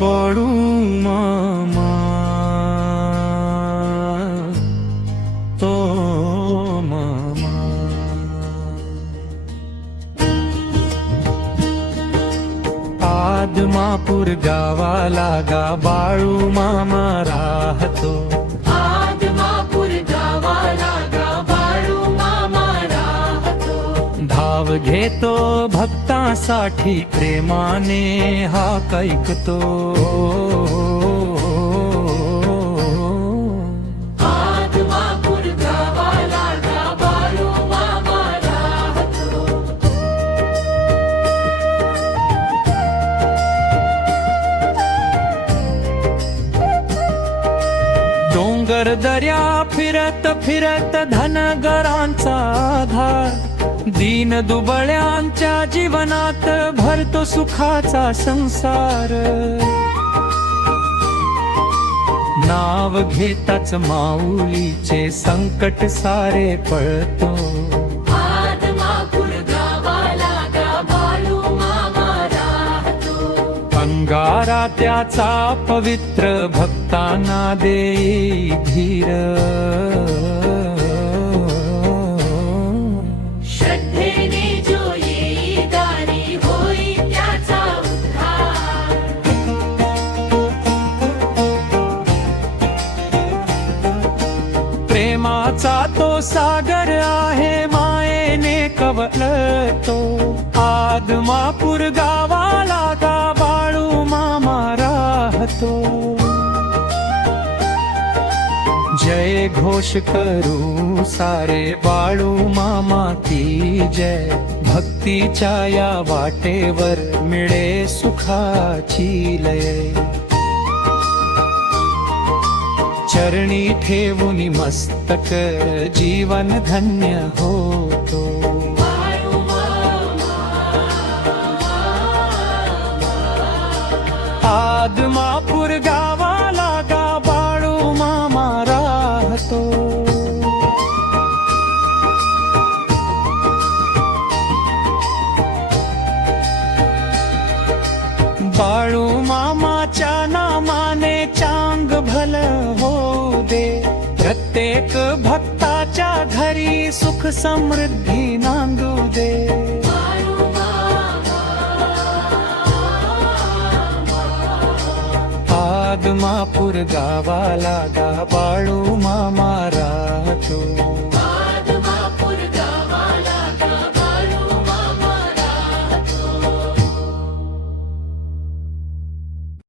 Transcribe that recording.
बाळू मामा तो मामा आदमापूर गावाला गा बाळू मामा राहतो। आदमापूर गावाला गा बाळू मामा राहतो। धाव घेतो भक्तांसाठी प्रेमाने हाक ऐकतो। आदमापूर गावाला गा बाळू मामा राहतो। डोंगर दर्या फिरत फिरत धनगरांचा आधार, दीन दुबळ्यांच्या जीवनात भरतो सुखाचा संसार। नाव घेताच माऊलीचे संकट सारे पळतो। आदमापूर गावाला गा बाळू मामा राहतो। अंगारा त्याचा पवित्र भक्तांना देई धीर। श्रद्धेने जो येई दारी होई त्याचा उद्धार। प्रेमाचा तो सागर आहे मायेने कवळतो। आदमापूर गावाला गा बाळू मामा राहतो। जय घोष करू सारे बाळू मामा की जय। भक्तीच्या या वाटेवर मिळे सुखाची लय। चरणी ठेवून मस्तक जीवन धन्य होतो। बाळू मामा आदमापूर गावाला गा बाळू मामा राहतो। बाळू मामाच्या नामाने चांग भल हो दे। प्रत्येक भक्ताच्या घरी सुख समृद्धी नांदू दे। बाळू आदमापूर गावाला गा बाळू मामा राहतो।